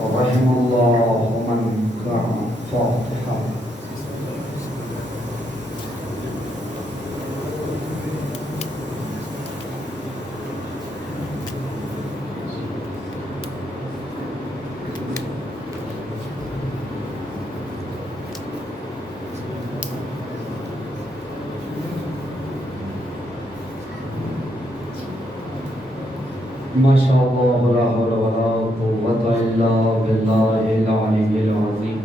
ورحم الله من كان فاتحا. ما شاء الله لا حول ولا قوة إلا بالله العلي العظيم.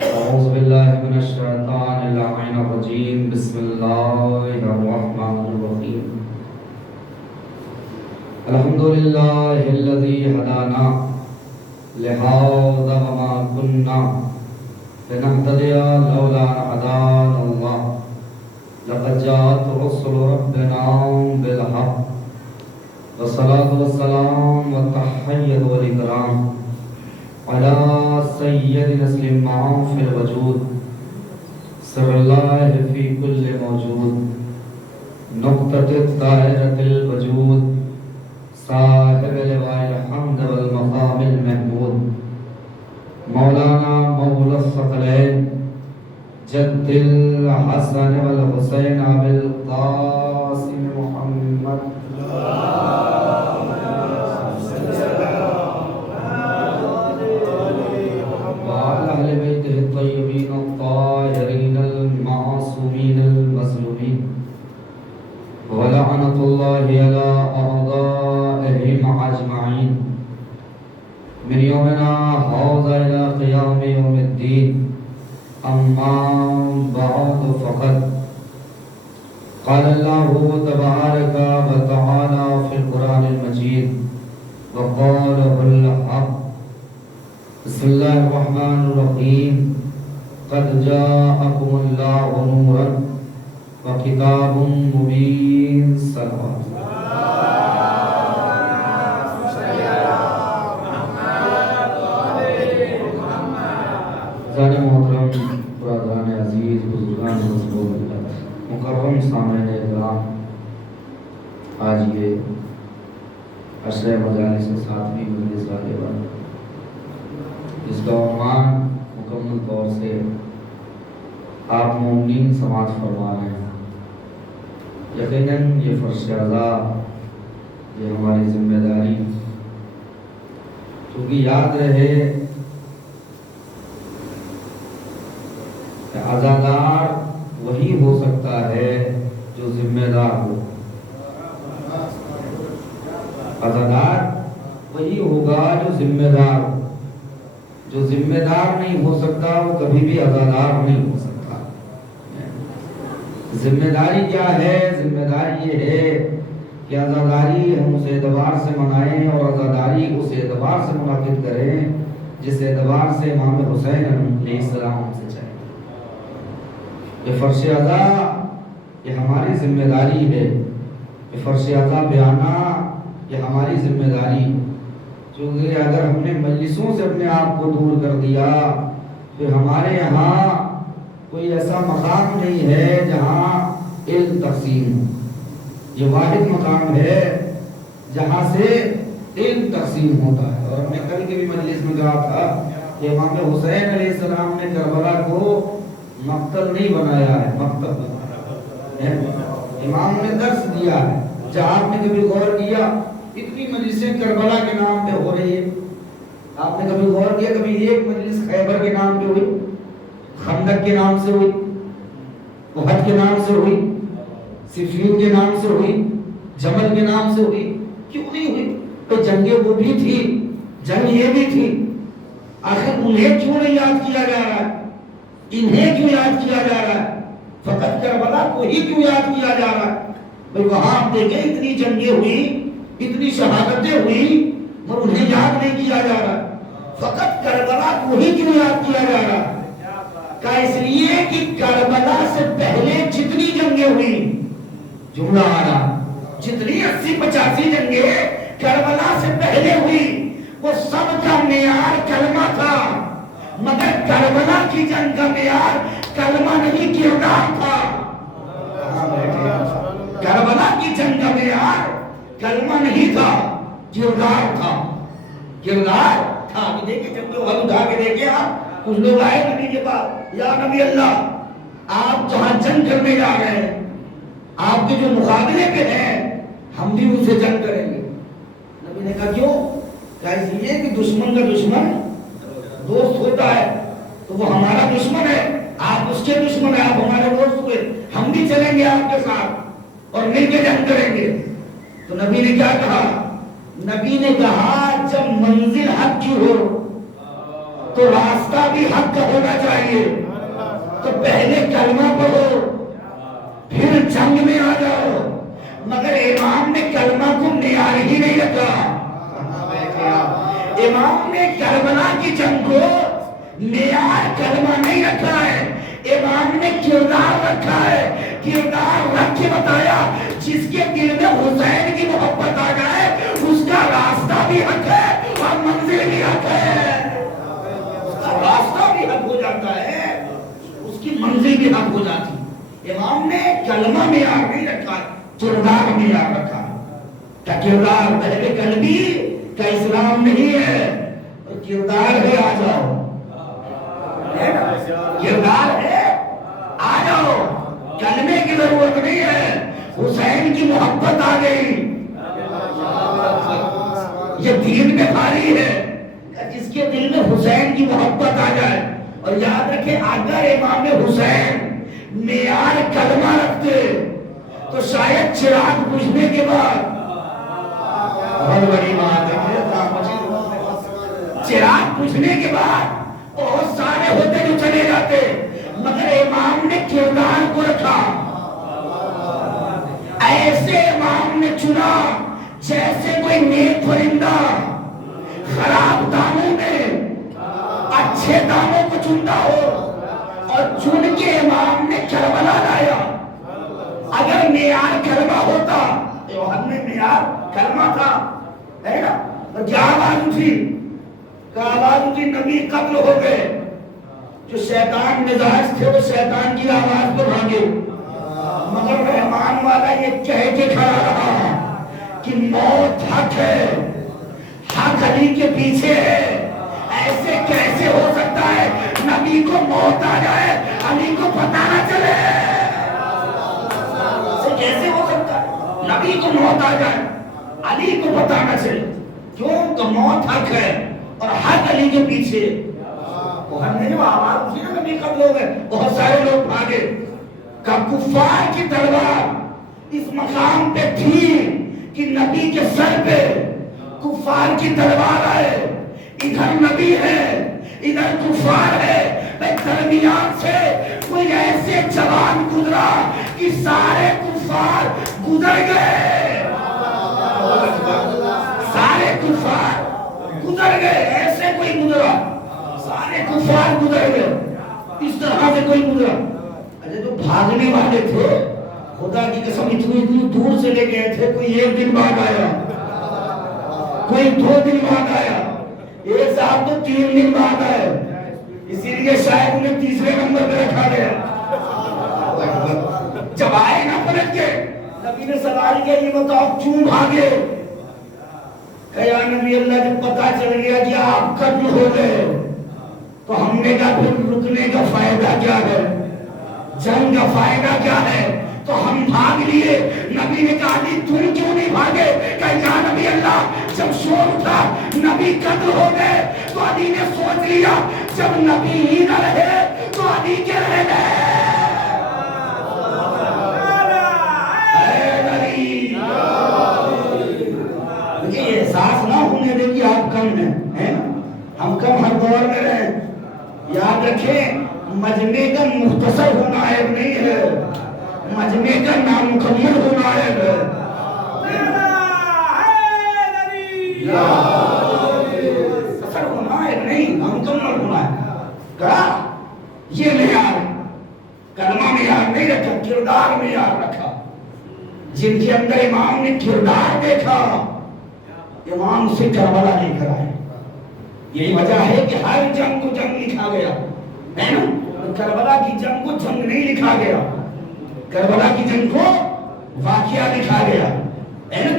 أعوذ بالله من الشيطان اللعين الرجيم. بسم الله الرحمن الرحيم. الحمد لله الذي هدانا لهذا وما كنا لنهتدي لولا أن هدانا الله. لقد جاءت رسل ربنا بالحق والصلاة والسلام والتحية والإكرام على سيد نسل ما في الوجود سر الله في كل موجود نقطة دائرة الوجود صاحب لواء الحمد والمقام المحمود مولانا مولى الثقلين جد الحسن والحسين أبي القاسم محمد وعلى أهل بيته الطيبين الطاهرين المعصومين المظلومين ولعنة الله على أعدائهم أجمعين من يومنا هذا إلى قيام يوم الدين. أما بعد فقد قال الله تبارك وتعالى في القرآن المجيد وقاله الحق. بسم الله الرحمن الرحيم. قد جاءكم الله نورا وكتاب مبين. صلوات زان محترم برادران عزیز بزرگان مکرم سامعین اکرام، آج یہ عشر مجالس ساتویں مجلس غالبہ جس کا عنوان مکمل طور سے آپ مومنین سماعت فرما رہے ہیں. یقیناً یہ فرض عزا، یہ ہماری ذمہ داری، کیونکہ یاد رہے کہ عزادار وہی ہو سکتا ہے جو ذمہ دار ہو. عزادار وہی ہوگا جو ذمہ دار ہو. جو ذمہ دار نہیں ہو سکتا وہ کبھی بھی عزادار نہیں ہو سکتا. ذمہ داری کیا ہے؟ ذمہ داری یہ ہے کہ عزاداری ہم اس اعتبار سے منائیں اور عزاداری اس اعتبار سے منعقد کریں جس اعتبار سے امام حسین علیہ السلام سے چاہیے. یہ فرض عزا یہ ہماری ذمہ داری ہے. یہ فرض عزا بیانہ یہ ہماری ذمہ داری. چونکہ اگر ہم نے مجلسوں سے اپنے آپ کو دور کر دیا پھر ہمارے یہاں کوئی ایسا مقام نہیں ہے جہاں علم تقسیم ہو. یہ واحد مقام ہے جہاں سے علم تقسیم ہوتا ہے. اور میں کل کے بھی مجلس میں کہا تھا کہ امام حسین علیہ السلام نے کربلا کو مقتل نہیں بنایا ہے، مقتل امام نے درس دیا ہے. جہاں آپ نے کبھی غور کیا اتنی مجلسیں کربلا کے نام پہ ہو رہی ہے، آپ نے کبھی غور کیا کبھی ایک مجلس خیبر کے نام پہ ہوئی، خندق کے نام سے ہوئی، احد کے نام سے ہوئی، صفین کے نام سے ہوئی، جمل کے نام سے ہوئی؟ کیوں نہیں ہوئی؟ تو جنگیں وہ بھی تھی، جنگ یہ بھی تھی. آخر انہیں کیوں نہیں یاد کیا جا رہا ہے؟ انہیں کیوں یاد کیا جا رہا ہے؟ فقط کربلا کو ہی کیوں یاد کیا جا رہا ہے؟ بھئی وہاں آپ دیکھیں اتنی جنگیں ہوئی، اتنی شہادتیں ہوئی، اور انہیں یاد نہیں کیا جا رہا. فقط کربلا کو ہی کیوں یاد کیا جا رہا؟ کہ اس لیے کہ کربلا سے پہلے جتنی جنگیں ہوئی، جملہ آنا، جتنی 80-85 جنگیں کربلا سے پہلے ہوئی وہ سب کا معیار کلمہ تھا. مگر کربلا کی جنگ کا معیار کلمہ نہیں کردار تھا. کربلا کی جنگ کا معیار کلمہ نہیں تھا، کردار تھا، کردار تھا. کہ دیکھیں جب لوگ ہم اٹھا کے دیکھیں آپ، کچھ لوگ آئے نبی کے پاس، یا نبی اللہ آپ جہاں جنگ کرنے جا رہے ہیں، آپ کے جو مقابلے پہ ہیں ہم بھی ان سے جنگ کریں گے. نبی نے کہا کیوں؟ کہا اس لیے کہ دشمن کا دشمن دوست ہوتا ہے، تو وہ ہمارا دشمن ہے، آپ اس کے دشمن ہیں، آپ ہمارے دوست ہوئے، ہم بھی چلیں گے آپ کے ساتھ اور مل کے جنگ کریں گے. تو نبی نے کیا کہا؟ نبی نے کہا جب منزل حق کی ہو تو راستہ بھی حق کا ہونا چاہیے. تو پہلے کلمہ پڑھو پھر جنگ میں آ جاؤ. مگر امام نے کلمہ کو معیار ہی نہیں رکھا. امام نے کربلا کی جنگ کو معیار کلمہ نہیں رکھا ہے، امام نے کردار رکھا ہے. کردار رکھ کے بتایا جس کے دل میں حسین کی محبت آ جائے اس کا راستہ بھی حق ہے اور منزل بھی حق ہے. اس کا راستہ بھی حق ہو جاتا ہے، اس کی منزل بھی حق ہو جاتی. امام نے کلمہ معیار نہیں رکھا، کردار معیار رکھا. کیا کردار پہلے قلبی کا اسلام نہیں ہے، کردار ہے آ جاؤ، کردار ہے آ جاؤ. کلمے کی ضرورت نہیں ہے، حسین کی محبت آ گئی. یہ دین میں بھاری ہے جس کے دل میں حسین کی محبت آ جائے. اور یاد رکھیں اگر امام حسین معیار کلمہ رکھتے تو شاید چراغ بجھنے کے بعد بہت بڑی بات ہے، چراغ بجھنے کے بعد بہت سارے ہوتے جو چلے جاتے، مگر امام نے کردار کو رکھا. ایسے امام نے چنا جیسے کوئی نیک پرندہ خراب دانوں میں اچھے دانوں کو چنتا ہو، اور چن کے امام نے کربلا لایا. اگر معیار کلمہ ہوتا، ہم نے معیار کلمہ تھا ہے نا، تو کیا آواز اٹھی؟ کیا آواز اٹھی؟ نبی قتل ہو گئے. جو شیطان مزاج تھے وہ شیطان کی آواز پر بھاگے، مگر رحمان والا یہ کہہ کے کھڑا رہا کہ موت حق ہے، حق علی کے پیچھے ہے. ایسے کیسے ہو سکتا ہے نبی کو موت آ جائے علی کو پتہ نہ چلے؟ کیسے ہو سکتا ہے نبی کو موت آ جائے علی کو پتہ نہ چلے؟ کیوں؟ تو موت حق ہے اور حق علی کے پیچھے. وہ ہم نے جو آواز اٹھی نا نبی قتل ہو گئے، بہت سارے لوگ بھاگے. کہ کفار کی تلوار اس مقام پہ تھی کہ نبی کے سر پہ کفار کی تلوار آئے. ادھر نبی ہے ادھر کفار ہے، درمیان سے کوئی ایسے جوان گزرا کہ سارے کفار گزر گئے. سارے کفار گزر گئے، ایسے کوئی گزرا، سارے کفار گزر گئے. اس طرح سے کوئی گزرا. اچھا جو بھاگنے والے تھے خدا کی قسم اتنی دور سے لے گئے تھے، کوئی 1 دن بعد آیا، کوئی 2 دن بعد آیا، ایک صاحب تو 3 دن بعد آئے. اسی لیے شاید انہیں تیسرے نمبر پہ رکھا گیا. جب آئے نا پلٹ کے نبی نے سوال کیا یہ بتاؤ کیوں بھاگے؟ کہ یا نبی اللہ جب پتا چل گیا کہ آپ قتل ہو گئے تو ہم نے کہا پھر رکنے کا فائدہ کیا ہے، جنگ کا فائدہ کیا ہے؟ تو ہم بھاگ لیے. نبی نے کہا علی تم کیوں نہیں بھاگے؟ کہ یا نبی اللہ جب شور اٹھا نبی قتل ہو گئے تو علی نے سوچ لیا جب نبی ہی نہ رہے تو علی کے رہ گئے. یہ احساس نہ ہونے دے کہ آپ کم ہیں، ہم کم ہر دور میں رہے. یاد رکھیں مجمع کا مختصر ہونا عیب نہیں ہے، مجمع کا نامکمل ہونا عیب ہے. مختصر ہونا عیب نہیں، نامکمل ہونا ہے. کہا یہ معیار کلمہ معیار نہیں رکھا، کردار معیار رکھا. جن کے اندر امام نے کردار دیکھا امام سے کربلا لے کر آئے. یہی وجہ ہے کہ ہر جنگ کو جنگ لکھا گیا ہے نا. کربلا کی جنگ کو جنگ نہیں لکھا گیا، کربلا کی جنگ کو واقعہ لکھا گیا ہے نا.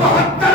72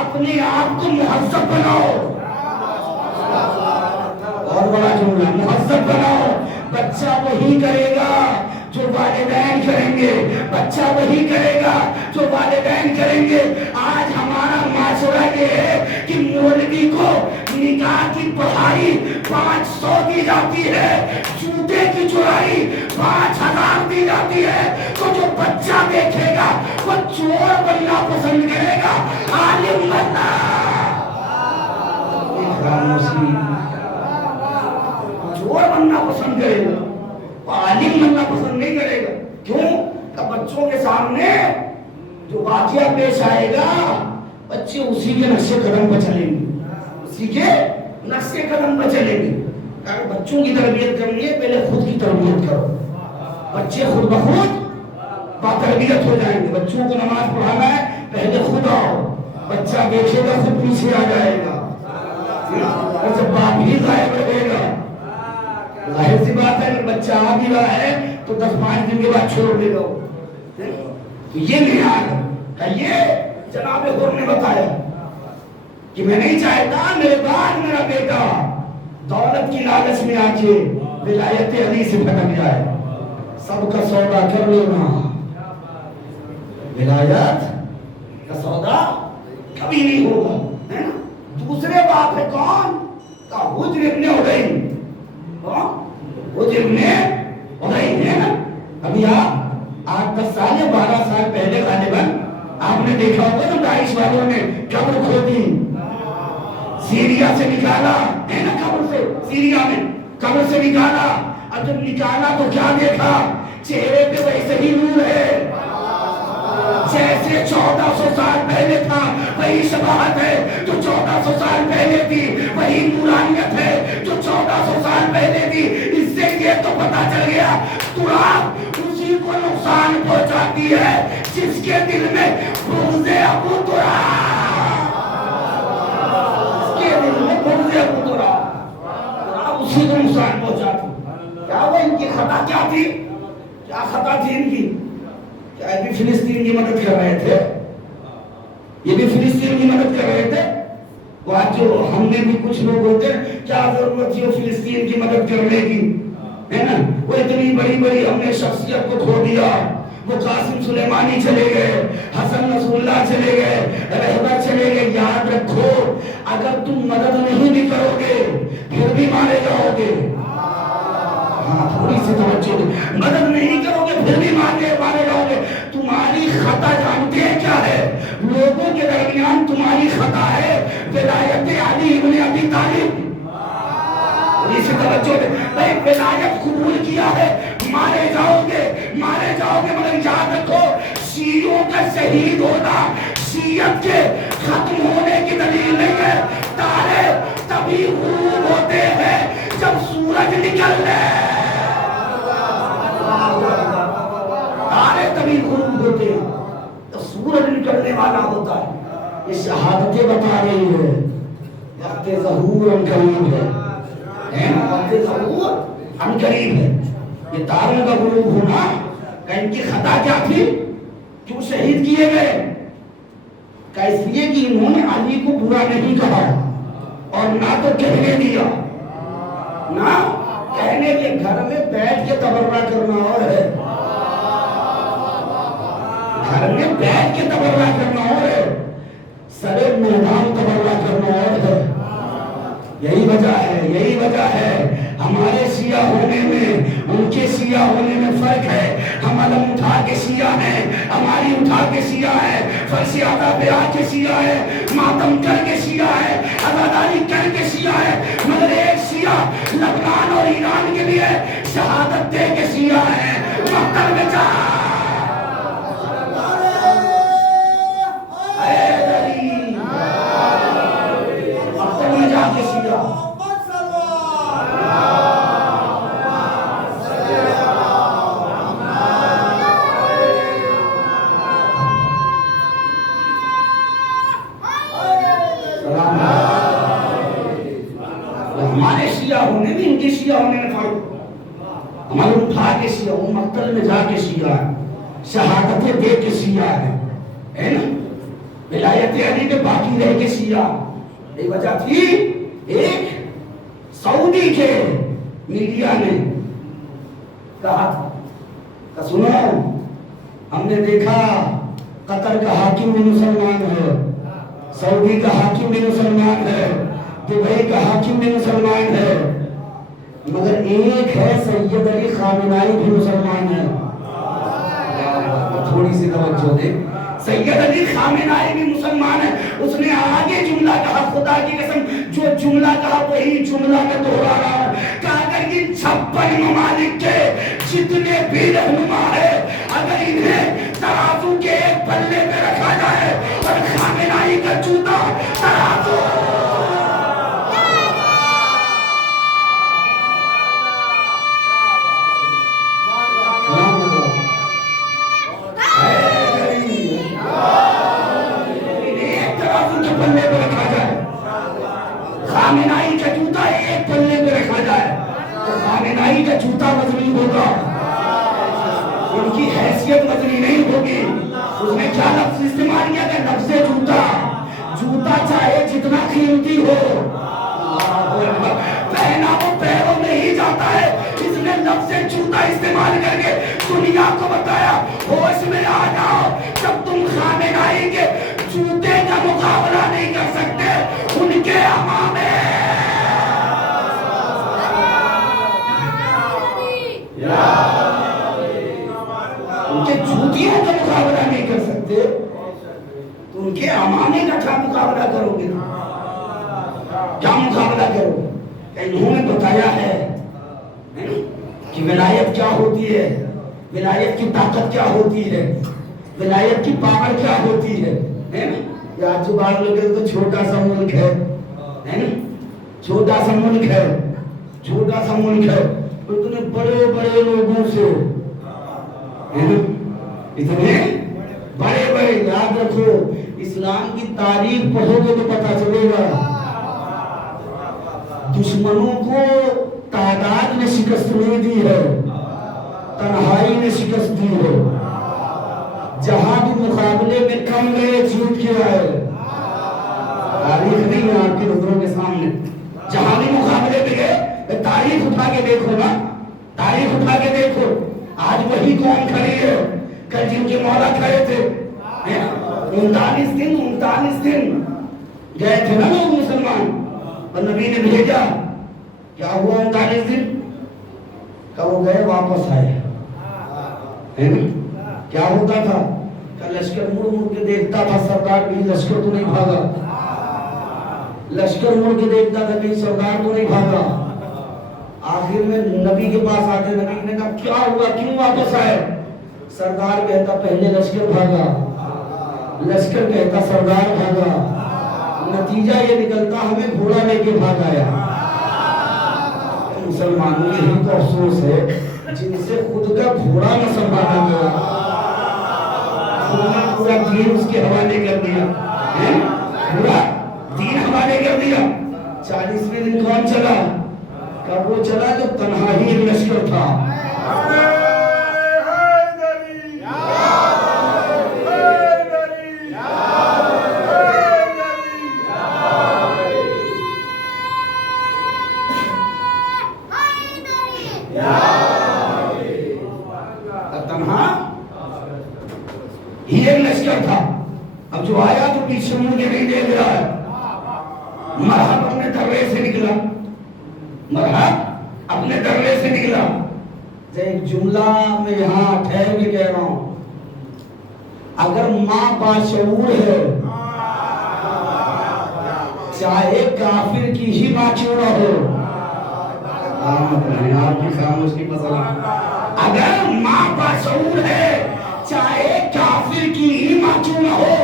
اپنے آپ کو مہذب بناؤ. اور بڑا جملہ, مہذب بناؤ. بچہ وہی کرے گا جو والدین کریں گے, بچہ وہی کرے گا جو والدین کریں گے. آج ہمارا معاشرہ یہ ہے کہ مولوی کو نکاح کی پڑھائی 500 دی جاتی ہے, جوتے کی چورائی 5000 دی جاتی ہے, تو جو بچہ دیکھے گا وہ چور بننا پسند کرے گا, عالم بننا. چور بننا پسند کرے گا, عالم بننا پسند نہیں کرے گا. کیوں؟ کہ بچوں کے سامنے جو واقعہ پیش آئے گا بچے اسی کے نقش قدم پر چلیں گے, اسی کے نقش قدم پر چلیں گے. اگر بچوں کی تربیت کرنی ہے پہلے خود کی تربیت کرو, بچے خود بخود تربیت ہو جائیں گے. بچوں کو نماز پڑھانا ہے پہلے خود آؤ, بچہ دیکھے گا خود پیچھے آ جائے گا, اور جب باپ ہی غائب رہے گا, ظاہر سی بات ہے اگر بچہ آ بھی رہا ہے تو 10-5 دن کے بعد چھوڑ دے گا. یہ معیار ہے. یہ جناب حور نے بتایا کہ میں نہیں چاہتا میرے بعد میرا بیٹا دولت کی لالچ میں آ کے ولایت علی سے بھٹک جائے. سب کا سودا کر لینا, ولایت کا سودا کبھی نہیں ہوگا, ہے نا. دوسرے باپ ہے کون؟ کا حجر ابن عدی, حجر ابن عدی ہے نا. ابھی آپ 8-10 سال یا 12 سال پہلے غالباً آپ نے دیکھا ہوگا تو داعش والوں نے قبر کھودی, سیریا سے نکالا, ہے نا, قبر سے, سیریا میں قبر سے نکالا. اب جب نکالا تو کیا دیکھا؟ چہرے پہ ویسے ہی نور ہے جیسے 1400 سال پہلے تھا, وہی شباہت ہے جو 1400 سال پہلے تھی, وہی نورانیت ہے جو 1400 سال پہلے تھی. اس سے یہ تو پتا چل گیا تراب اسی کو نقصان پہنچاتی ہے جس کے دل میں بغض ابو تراب, اس کے دل میں بغض ابو تراب اسی کو نقصان پہنچاتی. کیا وہ ان کی خطا کیا تھی؟ کیا خطا تھی ان کی؟ کیا یہ بھی فلسطین کی مدد کر رہے تھے؟ یہ بھی فلسطین کی مدد کر رہے تھے؟ وہ آج جو ہم نے بھی کچھ لوگ ہوتے ہیں کیا ضرورت تھی وہ فلسطین کی مدد کرنے کی, ہے نا. وہ اتنی بڑی بڑی ہم نے شخصیت کو کھو دیا. وہ قاسم سلیمانی چلے گئے, حسن نصر اللہ چلے گئے, رہبر چلے گئے. یاد رکھو اگر تم مدد نہیں بھی کرو گے پھر بھی مارے جاؤ گے. ہاں تھوڑی سی توجہ, مدد نہیں کرو گے پھر بھی مارے جاؤ گے. تمہاری خطا جانتے ہیں کیا ہے؟ لوگوں کے درمیان تمہاری خطا ہے ولایت علی ابن ابی طالب. تھوڑی سی توجہ دے بھائی, ولایت قبول کیا ہے, مارے جاؤ گے مگر یاد رکھو شیعوں کا شہید ہونا شیعت کے ختم ہونے کی دلیل نہیں ہے. تارے تبھی غروب ہوتے ہیں جب سورج نکل لے, تارے تبھی غروب ہوتے ہیں جب سورج نکلنے والا ہوتا ہے. یہ شہادتیں بتا رہی ہے وقت ظہور ان قریب ہے, وقت ظہور ان قریب ہے. یہ تاروں کا غروب ہونا کہ ان کی خطا کیا تھی, کیوں شہید کیے گئے؟ کہ اس لیے کہ انہوں نے علی کو برا نہیں کہا اور نہ تو کہنے دیا, نہ کہنے کے گھر میں بیٹھ کے تبرہ کرنا اور ہے, گھر میں بیٹھ کے تبرہ کرنا اور ہے, سرے میدان تبرہ کرنا اور ہے. یہی وجہ ہے ہمارے شیعہ ہونے میں ان کے شیعہ ہونے میں فرق ہے. ہم علم اٹھا کے شیعہ ہیں, ہماری اٹھا کے شیعہ ہیں, فرش ادا پہ آ کے شیعہ ہیں, ماتم کر کے شیعہ ہیں, عزاداری کر کے شیعہ ہیں, مگر ایک شیعہ لبنان اور ایران کے لیے شہادت دے کے شیعہ ہیں. مقتل میں جا مقتل میں جا کے شیعہ. ہمارے شیعہ ہونے میں ان کے شیعہ ہونے میں فرق. ہمارے اٹھا کے شیعہ, وہ مقتل میں جا کے شیعہ ہے, شہادتیں دے کے شیعہ ہے نا. ولایت علی کے باقی رہ کے شیعہ. یہ وجہ تھی ایک سعودی کے میڈیا نے کہا تھا کہ سنو ہم نے دیکھا قطر کا حاکم بھی مسلمان ہے, سعودی کا حاکم بھی مسلمان ہے, دبئی کا حاکم بھی مسلمان ہے, مگر ایک ہے سید علی خامنائی بھی مسلمان ہے. تھوڑی سی توجہ دے, سید علی خامنائی بھی مسلمان ہے. اس نے آگے جملہ کہا, خدا کی قسم جو جملہ کہا وہی جملہ میں دوہرا رہا ہوں, کہ اگر ان 56 ممالک کے جتنے بھی رہنما ہے اگر انہیں ترازو کے ایک پلے پہ رکھا جائے اور خامنائی کا جوتا ترازو خامنائی کا جوتا ایک پلے پہ رکھا جائے تو خامنائی کا جوتا مضبوط ہوگا, ان کی حیثیت مضبوط نہیں ہوگی. اس نے کیا لفظ استعمال کیا کہ لفظ جوتا, جوتا چاہے جتنا قیمتی ہو پہنا وہ پیروں میں ہی جاتا ہے. اس نے لفظ جوتا استعمال کر کے دنیا کو بتایا ہوش میں آ جاؤ, جب تم خامنائی کے جوتے کا مقابلہ نہیں کر سکتے ان کے امامے ان کے جوتیوں کا مقابلہ نہیں کر سکتے تو ان کے امامے کا کیا مقابلہ کرو گے, کیا مقابلہ کرو گے. انہوں نے بتایا ہے کہ ولایت کیا ہوتی ہے, ولایت کی طاقت کیا ہوتی ہے, ولایت کی پاور کیا ہوتی ہے. آج جو بات لوگ تو چھوٹا سا ملک ہے نا, چھوٹا سا ملک ہے, چھوٹا سا ملک ہے, اور تم نے بڑے بڑے لوگوں سے اتنے بڑے بڑے, یاد رکھو اسلام کی تاریخ پڑھو گے تو پتا چلے گا دشمنوں کو تعداد نے شکست نہیں دی ہے, تنہائی نے شکست دی ہے. جہاں بھی مقابلے میں کم گئے جیت کے آئے, تاریخ نہیں ہے آپ کی نظروں کے سامنے. جہاں بھی مقابلے میں گئے تاریخ اٹھا کے دیکھو نا, تاریخ اٹھا کے دیکھو. آج وہی قوم کھڑی ہے کہ جن کے مولا کھڑے تھے 39 دن گئے تھے نا لوگ مسلمان, اور نبی نے بھیجا, کیا ہوا 39 دن کہ وہ گئے واپس آئے. کیا ہوتا تھا کہ لشکر مڑ مڑ کے دیکھتا تھا, سردار بھی لشکر تو نہیں بھاگا, لشکر مڑ کے دیکھتا تھا کہیں سردار تو نہیں بھاگا. آخر میں نبی کے پاس آتے, نبی نے کہا کیا ہوا, کیوں واپس آئے. سردار کہتا پہلے لشکر بھاگا, لشکر کہتا سردار بھاگا, نتیجہ یہ نکلتا ہمیں گھوڑا لے کے بھاگ آیا. مسلمانوں کے ہی تو افسوس ہے جن سے خود کا گھوڑا نہ سنبھالا گیا, پورا دین اس کے حوالے کر دیا, پورا دین حوالے کر دیا. 40ویں دن کون چلا, کب وہ چلا جو تنہا ہی لشکر تھا. یہ لشکر تھا. اب جو آیا تو پیچھے مڑ کے نہیں دیکھ رہا ہے, مرحب اپنے دروے سے نکلا, مرحب اپنے دروے سے نکلا. ایک جملہ میں یہاں ٹھہر کے کہہ رہا ہوں, اگر ماں باشعور ہے چاہے کافر کی ہی ماں کیوں نہ ہو, آپ کی خاموش کی مسئلہ, اگر ماں باشعور ہے چاہے کافر کی ہی ماں کیوں نہ ہو,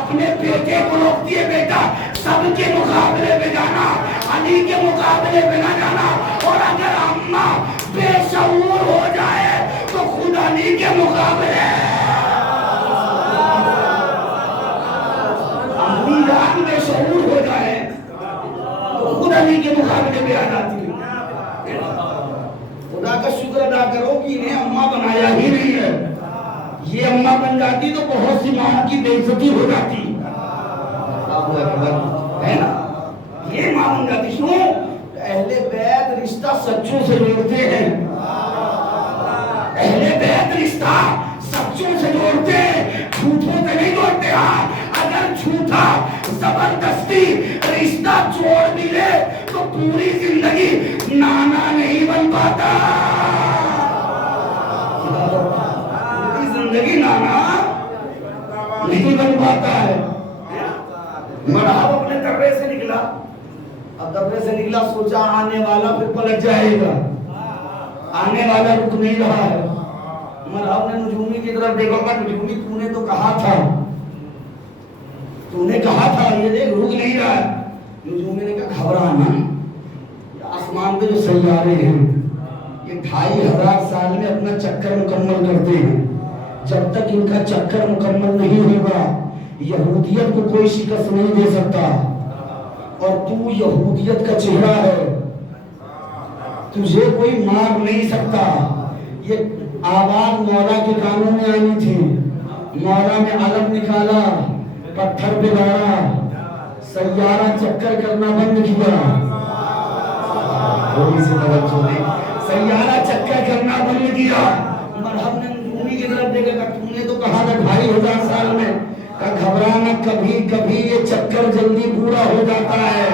اپنے بیٹے کو روکتی ہے بیٹا سب کے مقابلے میں جانا, علی کے مقابلے میں نہ جانا. اور اگر اماں بے شعور ہو جائے تو خود علی کے مقابلے, امی جان بے شعور ہو جائے تو خود علی کے مقابلے میں آ جاتی ہے. خدا کا شکر ادا کرو کہ انہیں اماں بنایا ہی نہیں ہے. یہ اماں بن جاتی تو بہت سی ماں کی بے عزتی ہو جاتی. اکبر، ہے نا؟ یہ معلوم جاتی کیوں؟ اہل بیت رشتہ سچوں سے جوڑتے ہیں، اہل بیت رشتہ سچوں سے جوڑتے ہیں، جھوٹوں سے نہیں جوڑتے۔ ہاں اگر جھوٹا زبردستی رشتہ جوڑ بھی لے تو پوری زندگی نانا نہیں بن پاتا، پوری زندگی نانا نہیں بن پاتا ہے۔ مرحب اپنے درے سے نکلا، اب درے سے نکلا، سوچا آنے والا پھر پلٹ جائے گا، آنے والا رک نہیں رہا ہے۔ مرحب نے نجومی کی طرف دیکھا کہ نجومی تو نے تو کہا تھا، تو نے کہا تھا، یہ دیکھ رک نہیں رہا ہے۔ نجومی نے کہا گھبرانا، آسمان پہ جو سیارے ہیں یہ 2500 سال میں اپنا چکر مکمل کرتے ہیں، جب تک ان کا چکر مکمل نہیں ہوگا یہودیت کو کوئی شکست نہیں دے سکتا، اور تو یہودیت کا چہرہ ہے، تجھے کوئی مار نہیں سکتا۔ یہ آواز مولا کے کانوں میں آنی تھی، مولا نے علم نکالا، پتھر پہ گاڑا، سیارہ چکر کرنا بند کیا، تھوڑی سی توجہ دے، سیارہ چکر کرنا بند کیا۔ مرحب نے نجومی کی طرف دیکھا کہ تم نے تو کہا تھا 2500 سال میں، کہ گھبرانا، کبھی کبھی یہ چکر جلدی پورا ہو جاتا ہے،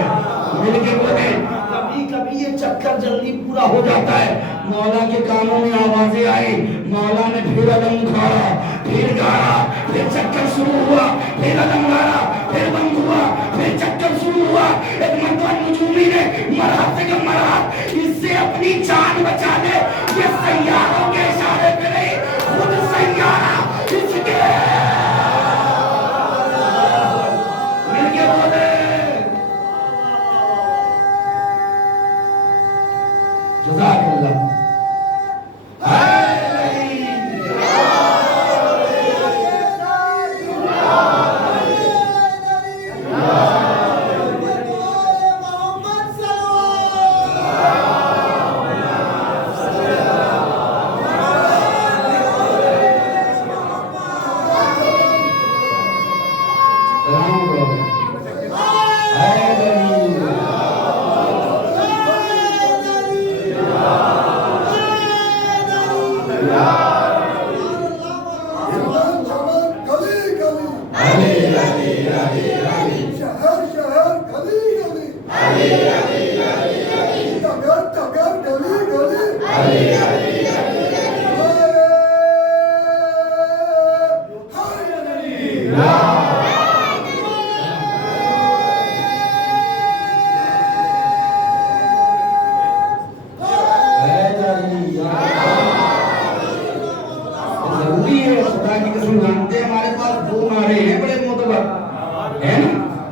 مل کے بولے کبھی کبھی یہ چکر جلدی پورا ہو جاتا ہے۔ مولا کے کانوں میں آوازیں آئی، مولا نے پھر علم اٹھایا، پھر گایا، پھر چکر شروع ہوا، پھر علم گایا، پھر بند ہوا، پھر چکر شروع ہوا۔ ایک مرتبہ نجومی نے مرحب سے کہا مرحب اس سے اپنی جان بچا دے، یہ سیاروں کے اشارے پہ نہیں، خود سیارہ اس کے مل کے بولے جزاک اللہ۔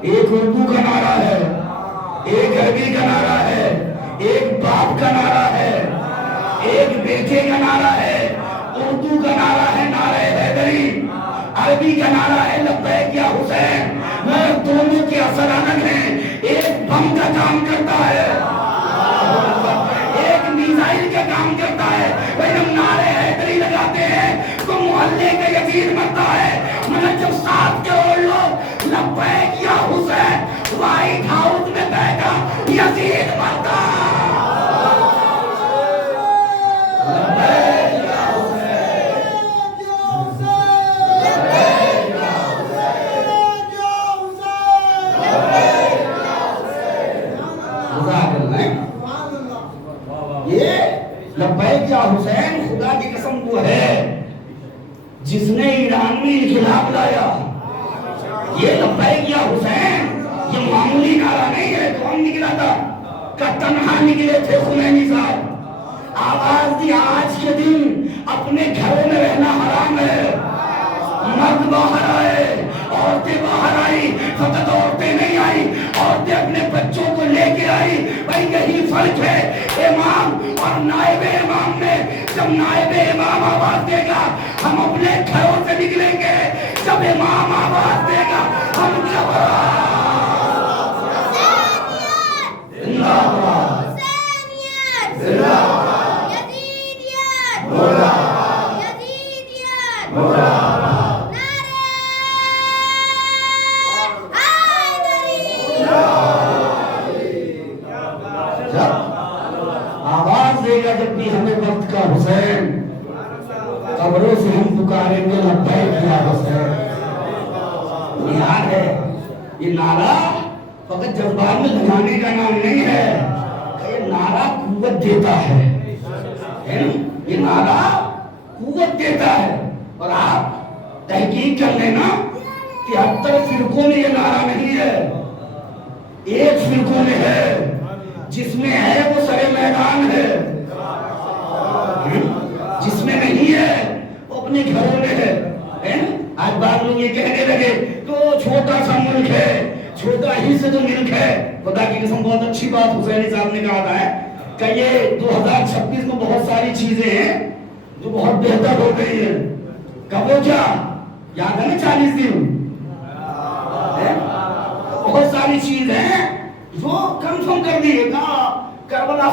ایک اردو کا نعرہ ہے، ایک عربی کا نعرہ ہے، ایک باپ کا نعرہ ہے، ایک بیٹے کا نعرہ ہے۔ اردو کا نعرہ ہے نعرہ حیدری، عربی کا نعرہ ہے لبیک یا حسین۔ مگر دونوں کے اثر الگ ہیں، ایک بم کا کام کرتا ہے، ایک میزائل کا کام کرتا ہے۔ جب نعرہ حیدری لگاتے ہیں تو محلے کا یتیم مرتا ہے، مگر جب 7 کروڑ لوگ لبیک یا حسین وائٹ ہاؤس میں بیٹھا یزید مرتا۔ لبیک یا حسین خدا کی قسم وہ ہے جس نے ایران میں انقلاب لایا۔ یہ لبیک یا حسین یہ معمولی نعرہ نہیں ہے۔ کون نکلا تھا؟ کہ تنہا نکلے تھے خمینی صاحب، آواز دی آج کے دن اپنے گھروں میں رہنا حرام ہے۔ مرد باہر آئے، عورتیں باہر آئی، فقط عورتیں نہیں آئی، عورتیں اپنے بچوں کو لے کے آئی۔ بھائی یہی فرق ہے امام اور نائب امام میں۔ جب نائب امام آواز دے گا ہم اپنے گھروں سے نکلیں گے، جب امام آواز دے گا ہم دے گا جب بھی ہمیں وقت کا حسین، قبروں سے ہم پکاریں گے لبیک یا حسین۔ یاد ہے یہ نعرہ فقط جذبات میں لگانے کا نام نہیں ہے، یہ نعرہ قوت دیتا ہے، یہ نعرہ قوت دیتا ہے۔ اور آپ تحقیق کر لینا 73 فرقوں میں یہ نعرہ نہیں ہے، ایک فرقوں میں ہے، جس میں ہے وہ سرے میدان ہے، جس میں نہیں ہے وہ اپنے گھروں میں ہے۔ آج بعض لوگ یہ کہنے لگے کہ وہ چھوٹا سا ملک ہے، چھوٹا ہی سے تو ملک ہے۔ خدا کی قسم بہت اچھی بات حسینی صاحب نے کہا ہے کہ یہ 2026 میں بہت ساری چیزیں ہیں جو بہت بہتر ہو گئی ہیں۔ کب ہو کیا یاد ہے نا 40 دن، بہت ساری چیز ہیں جو کنفرم کر دی ہے۔ کربلا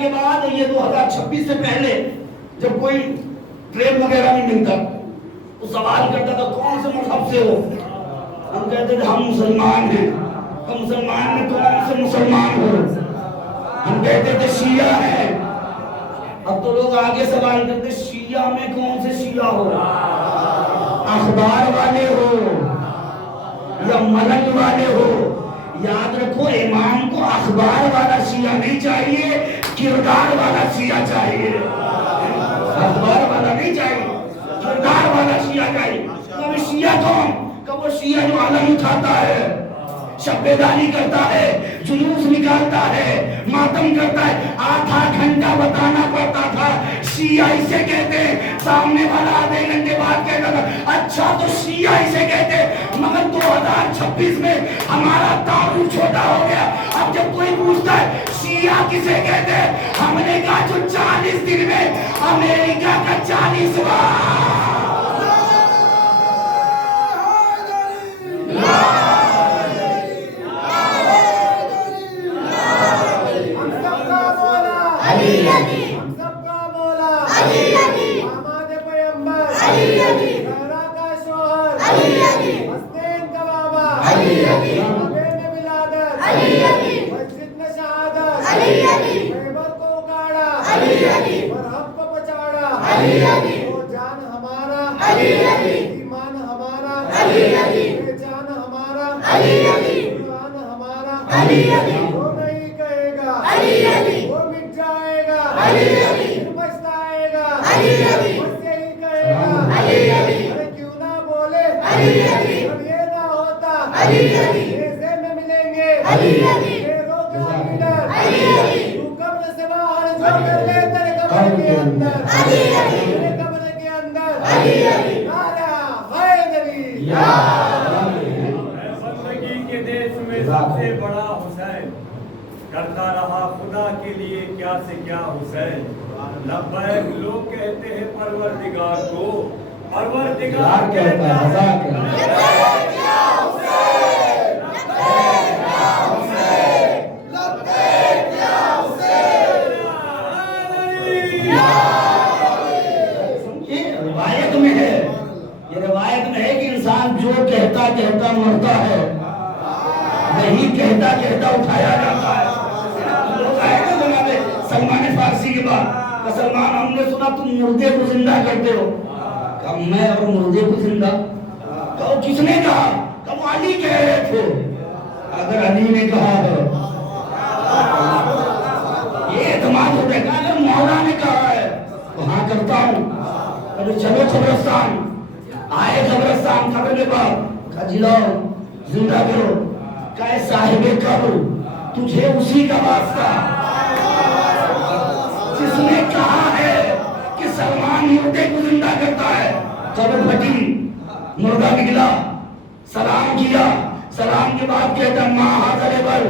کے بعد یہ 2026 سے پہلے جب کوئی ٹرین وغیرہ نہیں ملتا تو سوال کرتا تھا کون سے مذہب سے ہو، ہم کہتے تھے ہم مسلمان ہیں، ہم مسلمان میں کون سے مسلمان ہو، ہم کہتے تھے شیعہ ہیں۔ اب تو لوگ آگے سوال کرتے شیعہ میں کون سے شیعہ ہو، اخبار والے ہو یا ملک والے ہو۔ یاد رکھو امام کو اخبار والا شیعہ نہیں چاہیے، کردار والا شیعہ چاہیے، اخبار والا نہیں چاہیے، کردار والا شیعہ چاہیے۔ وہ شیعہ کون؟ کہ وہ شیعہ جو علم اٹھاتا ہے، شب بیداری کرتا ہے، جلوس نکالتا ہے، ماتم کرتا ہے۔ آدھا گھنٹہ بتانا پڑتا تھا شیعہ اسے کہتے، سامنے والا آدھے گھنٹے بعد کہتا تھا اچھا تو شیعہ اسے کہتے۔ مگر 2026 میں ہمارا تعارف چھوٹا ہو گیا، اب جب کوئی پوچھتا ہے شیعہ کسے کہتے، ہم نے کہا جو 40 دن میں امریکہ کا 40واں سب سے بڑا حسین کرتا رہا خدا کے لیے کیا سے کیا حسین۔ لبیک لوگ کہتے ہیں پروردگار کو، پروردگار کہتا ہے لبیک یا حسین، لبیک یا حسین، لبیک یا حسین۔ یہ روایت میں ہے، یہ روایت میں ہے کہ انسان جو کہتا کہتا مرتا ہے، وہی کہتا کہتا اٹھایا جاتا ہے۔ لوگ آئے نا جناب سلمان فارسی کے بعد، سلمان ہم نے سنا تم مردے کو زندہ کرتے ہو، کہا میں اور مردے کو زندہ، کہا کس نے کہا، کہا وہ علی کہہ رہے تھے۔ اگر علی نے کہا ہے یہ اعتماد ہوتا ہے، کہا اگر مولا نے کہا ہے تو ہاں کرتا ہوں۔ چلو قبرستان آئے، قبرستان قبر کے بعد کہا جی لاؤ زندہ کرو، کہ صاحب قبر تجھے اسی کا واسطہ جس نے کہا ہے کہ سلمان مردے کو زندہ کرتا ہے۔ قبر پھٹی، مردہ نکلا، سلام کیا، سلام کے بعد کہتا ماں حاضر بل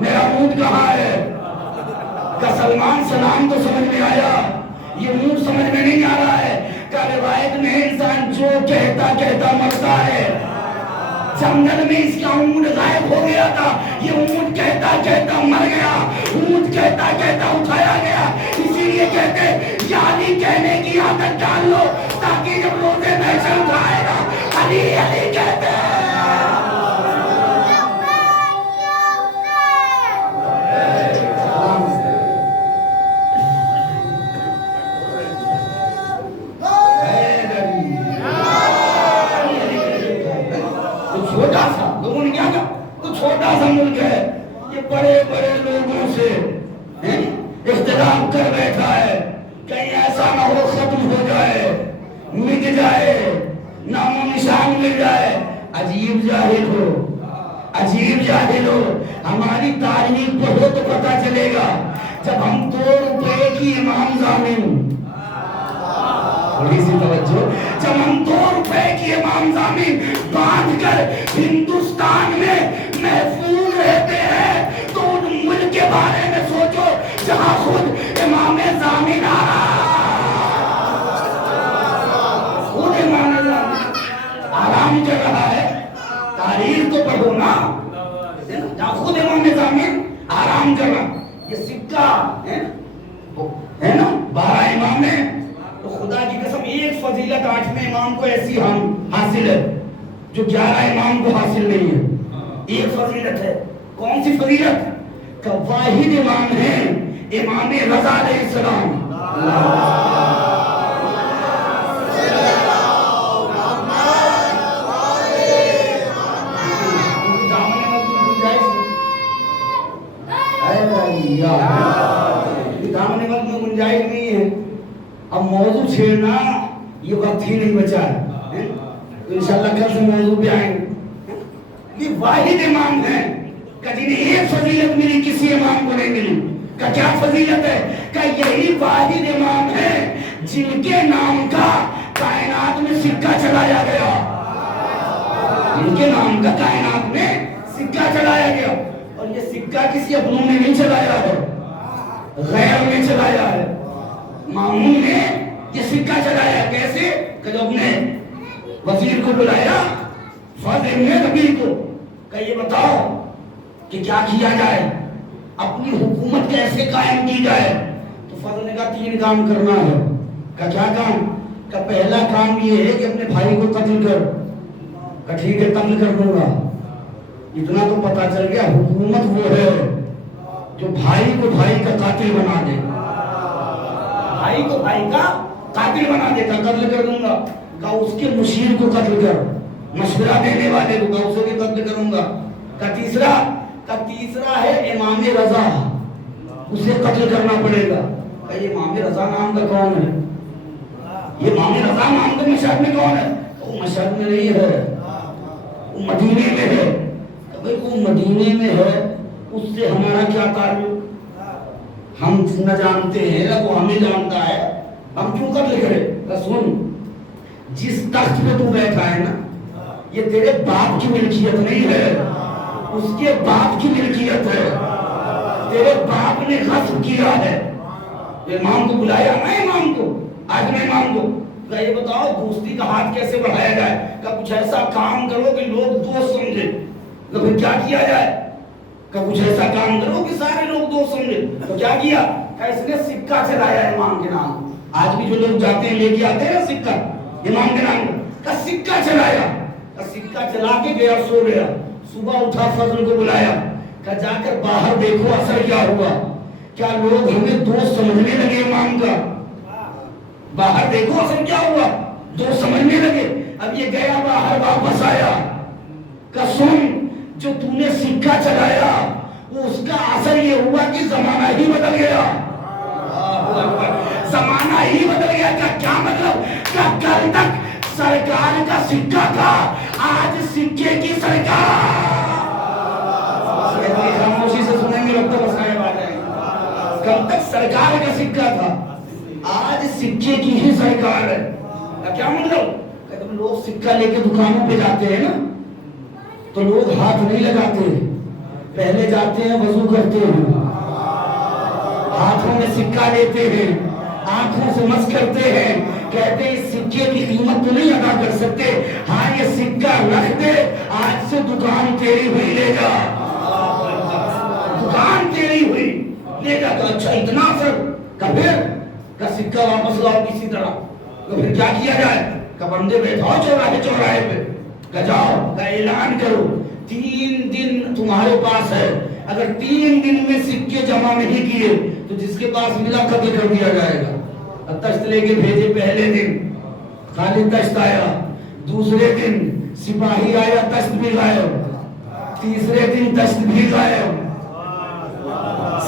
میرا اونٹ کہاں ہے؟ کہ سلمان سلام تو سمجھ میں آیا، یہ اونٹ سمجھ میں نہیں آ رہا ہے۔ کہ روایت میں انسان جو کہتا کہتا مرتا ہے، جنگل میں اس کا اونٹ غائب ہو گیا تھا، یہ اونٹ کہتا کہتا مر گیا، اونٹ کہتا کہتا اٹھایا گیا۔ اسی لیے کہتے یا علی کہنے کی عادت ڈال لو تاکہ جب روزے محشر اٹھائے گا علی علی کہتے ہیں۔ ملک ہے، یہ بڑے بڑے لوگوں سے اختلاف کر بیٹھا ہے، کہیں ایسا نہ ہو ختم ہو جائے، مٹ جائے، نام و نشان مل جائے۔ عجیب جاہل ہو، عجیب جاہل ہو، ہماری تاریخ پڑھو تو پتہ چلے گا، جب ہم 2 روپے کی امام ضامن، تھوڑی سی توجہ، جب ہم 2 روپے کی امام ضامن باندھ کر ہندوستان میں محفوظ رہتے ہیں، تو ان ملک کے بارے میں سوچو جہاں خود امام ضامن آ رہا، خود امام ضامن آرام کر رہا ہے۔ تاریخ تو پڑھو نا، جہاں خود امام ضامن آرام کر رہا۔ یہ سکہ ہے نا 12 امام ہیں، تو خدا کی قسم ایک فضیلت 8ویں امام کو ایسی حاصل ہے جو 11 امام کو حاصل نہیں ہے۔ ایک فضیلت ہے، کون سی فضیلت؟ کہ واحد امام ہے امام رضا علیہ السلام۔ دامن وقت میں گنجائش نہیں ہے، اب موضوع چھیڑنا یہ وقت ہی نہیں بچا ہے، تو انشاءاللہ کل سے موضوع پہ آئیں گے۔ یہ واحد امام ہے کہ جنہیں ایک فضیلت ملی کسی امام کو نہیں ملی، کہ کیا فضیلت ہے؟ کہ یہی واحد امام ہے جن کے نام کا کائنات میں سکہ چلایا گیا، جن کے نام کا کائنات میں سکہ چلایا گیا، اور یہ سکہ کسی اپنوں نے نہیں چلایا ہے، غیر نے چلایا ہے۔ مامون نے یہ سکہ چلایا، کیسے؟ کہ جب نے وزیر کو بلایا فضل ابن نبی کو کہ یہ بتاؤ کہ کیا کیا جائے، اپنی حکومت کیسے قائم کی جائے، تو فضل نے کہا 3 کام کرنا ہے۔ کہ کیا کام؟ کہ پہلا کام یہ ہے کہ اپنے بھائی کو قتل کر۔ کہ ٹھیک ہے قتل کر دوں گا۔ اتنا تو پتا چل گیا حکومت وہ ہے جو بھائی کو بھائی کا قاتل بنا دے، بھائی کو بھائی کا قاتل بنا دے۔ کہ قتل کر دوں گا۔ کہ اس کے مشیر کو قتل کر، مشورہ دینے والے کو، کہ اسے بھی قتل کروں گا۔ کہ تیسرا ہے امام رضا، اسے قتل کرنا پڑے گا۔ کہ یہ امام رضا نام کا کون ہے؟ یہ امام رضا نام کا مشہد میں کون ہے؟ وہ مشہد میں نہیں ہے، وہ مدینے میں ہے۔ کہ وہ مدینے میں ہے، اس سے ہمارا کیا تعلق؟ ہم نہ جانتے ہیں، وہ ہمیں جانتا ہے، ہم کیوں قتل کریں؟ کہ سن، جس تخت پہ تو بیٹھا ہے نا، یہ تیرے باپ کی ملکیت نہیں ہے، اس کے باپ کی ملکیت ہے، تیرے باپ نے غصب کیا ہے۔ امام کو بلایا نا، امام کو، آج میں امام کو کہ یہ بتاؤ دوستی کا ہاتھ کیسے بڑھایا جائے؟ کہ کچھ ایسا کام کرو کہ لوگ دوست سمجھے۔ تو پھر کیا کیا جائے؟ کہ کچھ ایسا کام کرو کہ سارے لوگ دوست سمجھے۔ تو کیا کیا؟ کہ اس نے سکہ چلایا امام کے نام۔ آج بھی جو لوگ جاتے ہیں لے کے آتے ہیں نا سکہ امام کے نام کا، سکہ چلایا، سکہ چلا کے گیا، سو گیا۔ صبح اٹھا فضل کو بلایا کہ جا کر باہر دیکھو اثر کیا ہوا، کیا لوگ ہمیں دوست سمجھنے لگے امام کا؟ باہر دیکھو اثر کیا ہوا، دوست سمجھنے لگے۔ اب یہ گیا باہر، واپس آیا کہ سن، جو تو نے سکہ چلایا وہ اس کا اثر یہ ہوا کہ زمانہ ہی بدل گیا، زمانہ ہی بدل گیا۔ کیا مطلب؟ کہ کل تک سرکار کا سکہ تھا، آج سکے کی سرکار۔ خاموشی سے سنیں گے لگتا مسائل آ جائیں گے۔ کل تک سرکار کا سکہ تھا، آج سکے کی ہی سرکار ہے۔ کیا مطلب؟ کہ جب لوگ سکہ لے کے دکانوں پہ جاتے ہیں نا، تو لوگ ہاتھ نہیں لگاتے، پہلے جاتے ہیں وضو کرتے ہیں، ہاتھوں میں سکہ لیتے ہیں، آنکھوں سے مس کرتے ہیں، کہتے ہیں اس سکے کی قیمت تو نہیں ادا کر سکتے، ہاں یہ سکہ رکھ دے، آج سے دکان تیری ہوئی، لے جا، دکان تیری ہوئی، لے جا۔ تو اچھا اتنا اثر، پھر کا سکہ واپس لاؤ کسی طرح۔ تو پھر کیا کیا جائے؟ کہ بندے بیٹھاؤ چوراہے پہ، کہ جاؤ کہ اعلان کرو 3 دن تمہارے پاس ہے، اگر 3 دن میں سکے جمع نہیں کیے تو جس کے پاس ملا قتل کر دیا جائے گا۔ تشت لے کے بھیجے، پہلے دن خالی تشت آیا، دوسرے دن سپاہی آیا، تشت بھی غائب، تیسرے دن دشت بھی غائب،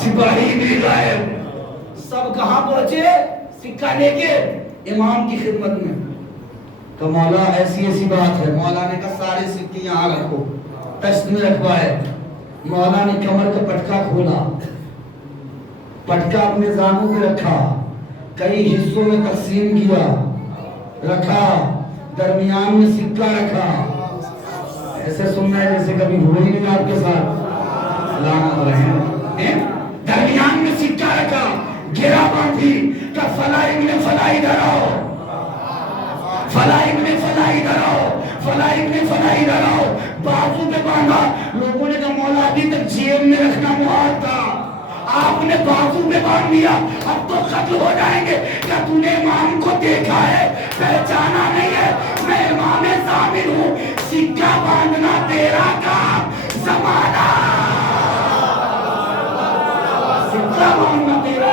سپاہی بھی غائب، سب کہاں پہنچے؟ سکہ لے کے امام کی خدمت میں. تو مولا ایسی ایسی بات ہے، مولا نے کہا سارے سکے یہاں رکھو، دشت میں رکھوائے. مولا نے کمر کا پٹکا کھولا، پٹکا اپنے زانوں پہ رکھا، کئی حصوں میں تقسیم کیا، رکھا، درمیان میں سکہ رکھا. ایسے سننا ہے جیسے کبھی ہوئی نہیں آپ کے ساتھ، لعنت رہے. درمیان میں سکہ رکھا، گھیرا باندھی کہ فلاں ابن فلاں ادھر آؤ، فلاں ابن فلاں ادھر آؤ، فلاں ابن فلاں ادھر آؤ. بازو پہ باندھا. لوگوں نے کہا مولا ابھی تک جیب میں رکھنا محال تھا، آپ نے بازو پہ باندھ دیا، اب تو قتل ہو جائیں گے. کیا تو نے امام کو دیکھا ہے، پہچانا نہیں ہے؟ میں امام ضامن ہوں، سکہ باندھنا تیرا کام، زمانہ سکہ باندھنا تیرا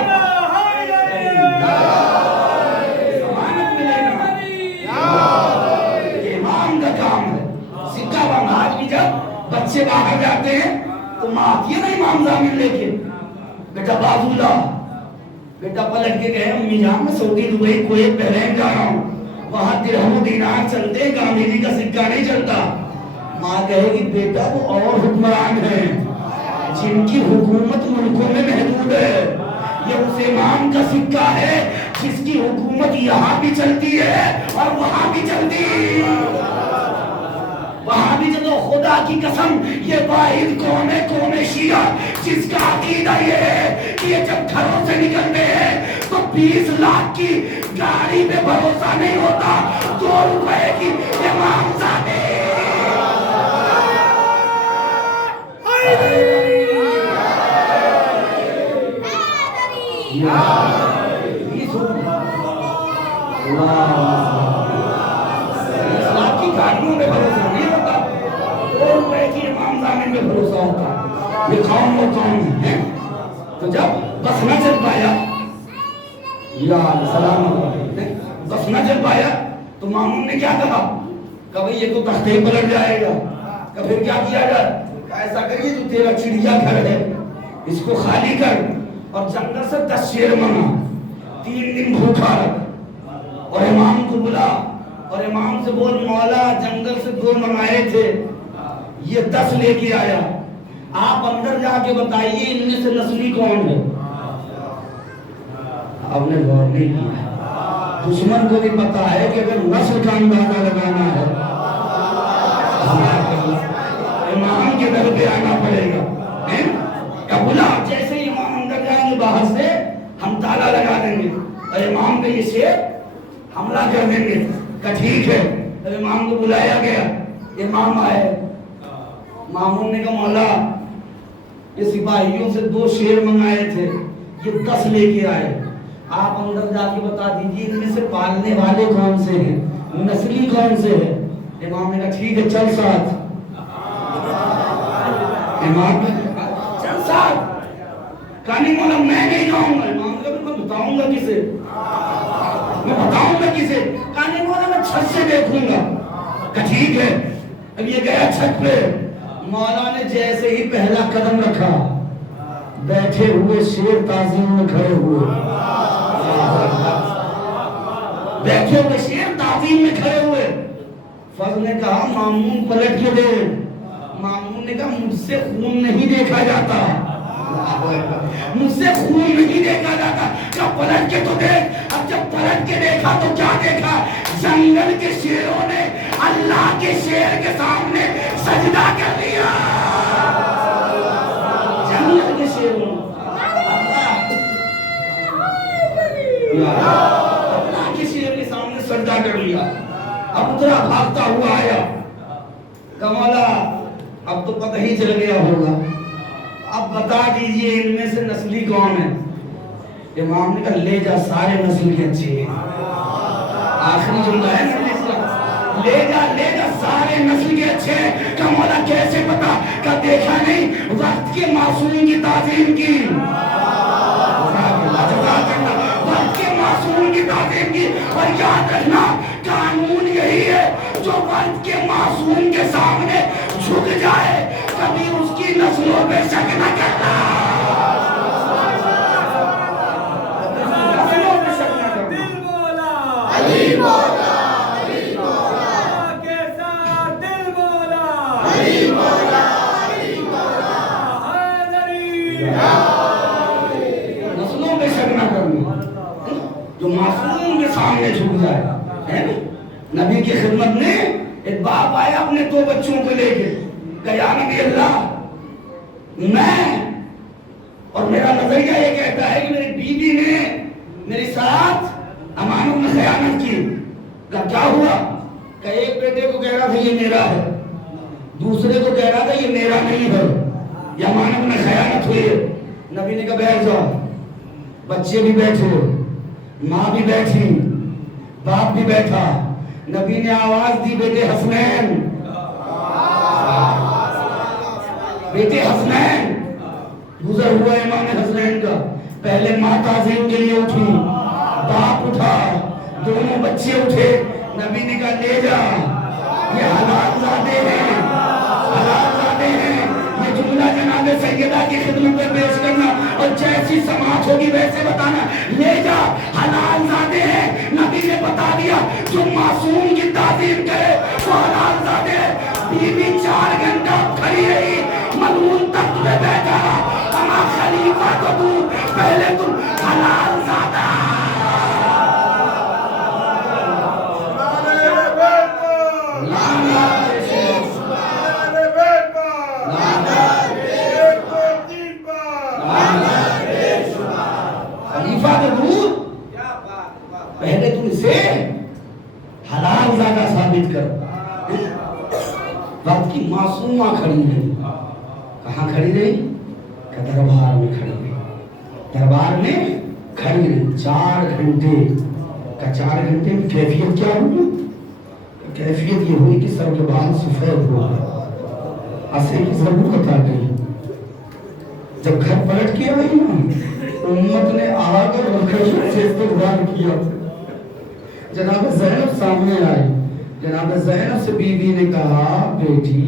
ضمانت ملے گا، یہ امام کا کام ہے. سکہ باندھنا. آج بھی جب بچے باہر جاتے ہیں تو ماں آتی ہے نا امام ضامن لے کے، بیٹا بازو لا، بیٹا پلٹ کے کہے امی جان میں سعودی دبئی کویت بحرین جا رہا ہوں، وہاں درہم و دینار چلتے ہیں، گاندھی جی کا سکہ نہیں چلتا. ماں کہے گی بیٹا وہ اور حکمران ہیں جن کی حکومت ملکوں میں محدود ہے، یہ اس امام کا سکہ ہے جس کی حکومت یہاں بھی چلتی ہے اور وہاں بھی چلتی ہے، وہاں بھی چلو. خدا کی قسم یہ واحد قوم ہے، قوم شیعہ، جس کا عقیدہ یہ ہے کہ یہ جب گھروں سے نکلتے ہیں تو 20 لاکھ کی گاڑی پہ بھروسہ نہیں ہوتا، 2 روپے کی امام زادے. کی گاڑیوں میں بھروسہ نہیں ہوتا، 2 روپے کی امام ضامن میں بھروسہ ہوتا. یہ قوم وہ قوم ہے. تو جب بس نہ چل پایا، یا سلام بس نہ چل پایا تو مامون نے کیا کہا کہ بھئی یہ تو تختے پلٹ جائے گا. کہ پھر کیا کیا جائے؟ ایسا کریے جو تیرا چڑیا گھر ہے اس کو خالی کر اور جنگل سے 10 شیر منگا، 3 دن بھوکا رکھ اور امام کو بلا اور امام سے بول مولا جنگل سے 2 منگائے تھے، یہ 10 لے کے آیا، آپ اندر جا کے بتائیے ان میں سے نسلی کون ہے. آپ نے غور نہیں کیا. دشمن کو بھی پتا ہے کہ اگر نسل کا اندازہ لگانا ہے امام کے در پہ آنا پڑے گا. بلا جیسے ہی امام اندر جائیں گے باہر سے ہم تالا لگا دیں گے اور امام پہ یہ شیر حملہ کر دیں گے. کہ ٹھیک ہے. امام کو بلایا گیا، امام آئے. مامون نے کہا مولا یہ سپاہیوں سے 2 شیر منگائے تھے، یہ 10 لے کے آئے، آپ اندر جا کے بتا دیجئے ان میں سے پالنے والے کون سے ہیں، نسلی کون سے ہیں. امام نے کہا ٹھیک ہے چل ساتھ. امام نے کہا چل ساتھ. کہا نہیں مولا میں نہیں جاؤں گا. امام نے کہا میں بتاؤں گا کسے، میں بتاؤں گا کسے. کہا نہیں مولا میں چھت سے دیکھوں گا. کہا ٹھیک ہے. اب یہ گیا چھت پہ. مولا نے جیسے ہی پہلا قدم رکھا بیٹھے ہوئے شیر تعظیم میں کھڑے ہوئے، بیٹھے ہوئے شیر تعظیم میں کھڑے ہوئے. فضل نے کہا مامون پلٹ کے دے. مامون نے کہا مجھ سے خون نہیں دیکھا جاتا، مجھ سے خون نہیں دیکھا جاتا. کیا پلٹ کے تو دیکھ. اب جب پلٹ کے دیکھا تو کیا دیکھا؟ جنگل کے شیروں نے اللہ کے شیر کے سامنے سجدہ کر لیا. جنگل کے شیروں اللہ کے شیر کے سامنے سجدہ کر لیا. اب اترا بھاگتا ہوا آیا. کمالا اب تو پتہ ہی چل گیا ہوگا، اب بتا دیجئے ان میں سے نسلی کون ہے. امام نے کہا لے جا سارے نسل کے اچھے ہیں. آخری جملہ ہے لے جا سارے نسل کے اچھے ہیں. کہ مولا کیسے پتا؟ کہ دیکھا نہیں وقت کے معصوم کی تعظیم کی، وقت کے معصوم کی تعظیم کی. اور یاد رکھنا قانون یہی ہے جو وقت کے معصوم کے سامنے جھک جائے کہ کبھی اس کی نسلوں پہ شک نہ کرنا، نسلوں پہ شک نہ کرنا۔ دل مولا علی مولا کیسا دل مولا علی مولا علی مولا حیدری نسلوں پہ شک نہ کرنا، جو معصوم کے سامنے جھک جائے ہے نا۔ نبی کی خدمت میں ایک باپ آیا اپنے 2 بچوں کو لے کے، کہ یا نبی اللہ، میں اور میرا نظریہ یہ کہتا ہے کہ میری بیوی نے میری ساتھ امانت میں خیانت کی۔ کہ کیا ہوا؟ کہ ایک بیٹے کو کہہ رہا تھا یہ میرا ہے، دوسرے کو کہہ رہا تھا یہ میرا نہیں ہے، یہ امانت میں خیانت ہوئی ہے۔ نبی نے کہا بیٹھ جاؤ، بچے بھی بیٹھے، ماں بھی بیٹھی، باپ بھی بیٹھا۔ نبی نے آواز دی بیٹے حسنین، بیٹے حسنین۔ گزر ہوا امام حسنین کا، پہلے ماں تعظیم کے لیے اٹھی، باپ اٹھا، دونوں بچے اٹھے۔ نبی نے کہا لے جا، یہ حلال زادے ہیں، حلال زادے ہیں۔ یہ جملہ جناب سیدہ کی خدمت میں پیش کرنا، اور جیسی سماعت ہوگی ویسے بتانا، لے جا حلال زادے ہیں۔ نبی نے بتا دیا جو معصوم کی تعظیم کرے وہ حلال زادے ہے۔ بیوی 4 گھنٹہ کھڑی رہی، ملعون تخت پہ بیٹھا، اما خلیفہ کو دور، پہلے تم حلال زادہ۔ خلیفہ کے دور، پہلے تم اسے حلال زادہ ثابت کر۔ وقت کی معصومہ کھڑی رہی، کہاں کھڑی رہی؟ کہ دربار میں کھڑی رہی، دربار میں کھڑی رہی 4 گھنٹے۔ کہ 4 گھنٹے میں کیفیت کیا ہوئی؟ کیفیت یہ ہوئی کہ سر کے بال سفید ہو گئے، اسے کی ضرورت آ گئی۔ جب گھر پلٹ کے آئی نا، امت نے آ کر رکھڑیوں سے استقبال کیا۔ جناب زینب سامنے آئی، جناب زینب سے بیوی نے کہا بیٹی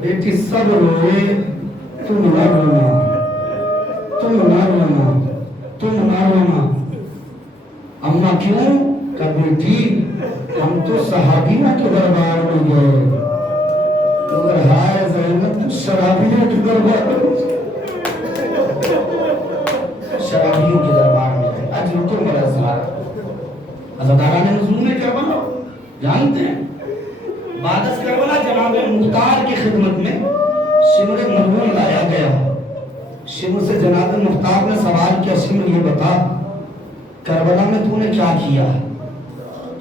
بیٹی سب روئے، تم نہ رونا، تم نہ رونا، تم نہ رونا۔ اماں کیوں؟ کہ بیٹی ہم تو صحابیہ کے دربار میں گئے، مگر ہائے زینب تو شرابیوں کے دربار میں، شرابیوں کے دربار میں گئے۔ آج رکو میرا سارا حضرتارہ نے نزول میں کربلا جانتے ہیں، بعد از کربلا جناب مختار کی خدمت میں شمر ملعون لایا گیا۔ شمر سے جناب مختار نے سوال کیا، شمر یہ بتا کربلا میں تو نے کیا کیا؟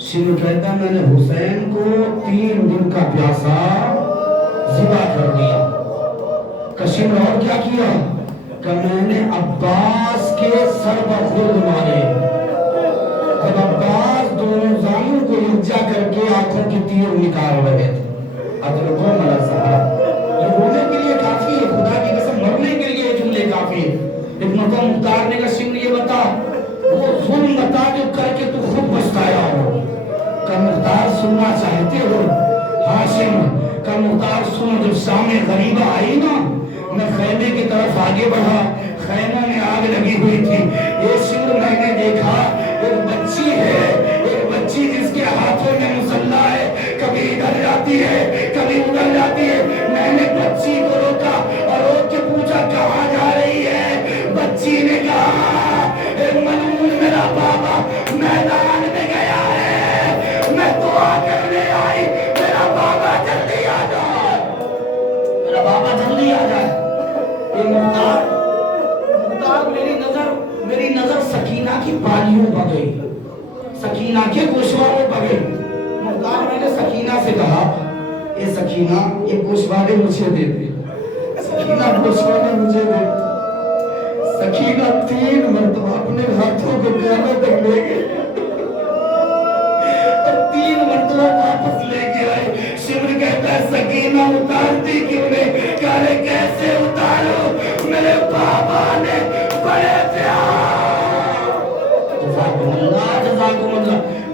شمر کہتا میں نے حسین کو 3 دن کا پیاسا ذبح کر دیا۔ کہ شمر اور کیا کیا؟ کہ میں نے عباس کے سر پر خود مارے، جب عباس دونوں زانوں کو یکجا کر کے آنکھوں کی تیر نکال رہے تھے۔ حضرت عمر صاحب یہ رونے کے لیے کافی ہے، خدا کی قسم مرنے کے لیے یہ جملے کافی ہے۔ ابن مختار نے کہا شمر یہ بتا وہ ظلم بتا جو کر کے تو خود پچھتایا ہو۔ کہ مختار سننا چاہتے ہو؟ ہاں شمر۔ کہ مختار سنو، جب شام غریبہ آئی نا، میں خیمے کی طرف آگے بڑھا، خیموں میں آگ لگی ہوئی تھی۔ یہ شمر میں نے دیکھا ایک بچی ہے، ایک بچی جس کے ہاتھوں میں مسلح ہے، کبھی ادھر جاتی ہے کبھی ادھر جاتی ہے۔ میں نے بچی کو روکا اور روک کے پوچھا کہاں جا رہی ہے؟ بچی نے کہا ملعون میرا بابا میدان میں گیا ہے، میں دعا کرنے آئی، میرا بابا جلدی آ جائے، میرا بابا جلدی آ جائے۔ یہ مختار میری نظر سکینہ کی بالیوں پر گئی، سکینہ کے گوشواروں پر گئی۔ مختار میں نے سکینہ سے کہا اے سکینہ یہ گوشوارے مجھے دے دے، سکینہ گوشوارے مجھے دے۔ سکینہ 3 مرتبہ اپنے ہاتھوں کو پیانوں تک لے گئے اور 3 مرتبہ واپس لے کے آئے۔ شمر کہتا ہے سکینہ اتارتی کیوں نہیں؟ کہے کیسے اتارو، میرے بابا نے بڑے پیار۔ جزاکم اللہ، جزاکم اللہ۔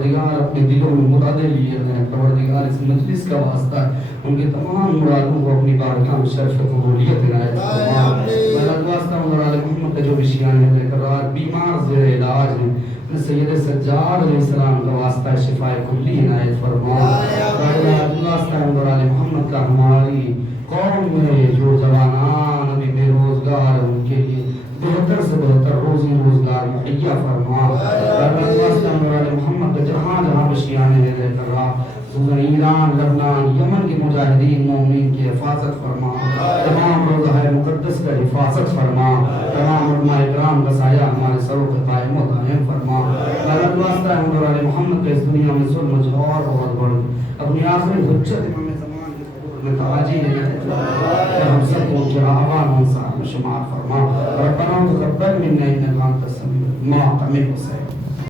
پروردگار اپنے دلوں میں مرادیں لیے ہیں پروردگار اس مجلس کا واسطہ ہے ان کے تمام مرادوں کو اپنی بارگاہ میں شرف قبولیت عنایت فرما بلند واسطہ عمر محمد کا جو بشیان ہے قرار بیمار زیر علاج ہیں سید سجاد علیہ السلام کا واسطہ شفا کلی عنایت فرما بلند واسطہ عمر محمد کا ہماری قوم میں جو جوانان ابھی بے روزگار ان کے لیے بہتر سے بہتر روزی روزگار مہیا فرما بلند واسطہ عمر محمد کا جہاں جہاں بشیان ہے کر رہا ایران لبنان یمن کے مجاہدین مومنین کی حفاظت فرما تمام روضہ مقدس کا حفاظت فرما تمام علماء اکرام کا سایہ ہمارے سروں پہ قائم و دائم فرما بلند واسطہ عمر محمد کا اس دنیا میں ظلم جھار بہت بڑھ اپنی آخری حجت امام زمان کے قبول میں تاجی ہے کہ ہم سب کو ان کے آوان انصار میں شمار فرما ربنا تقبل منا انک انت السمیع العلیم ما تمام حسین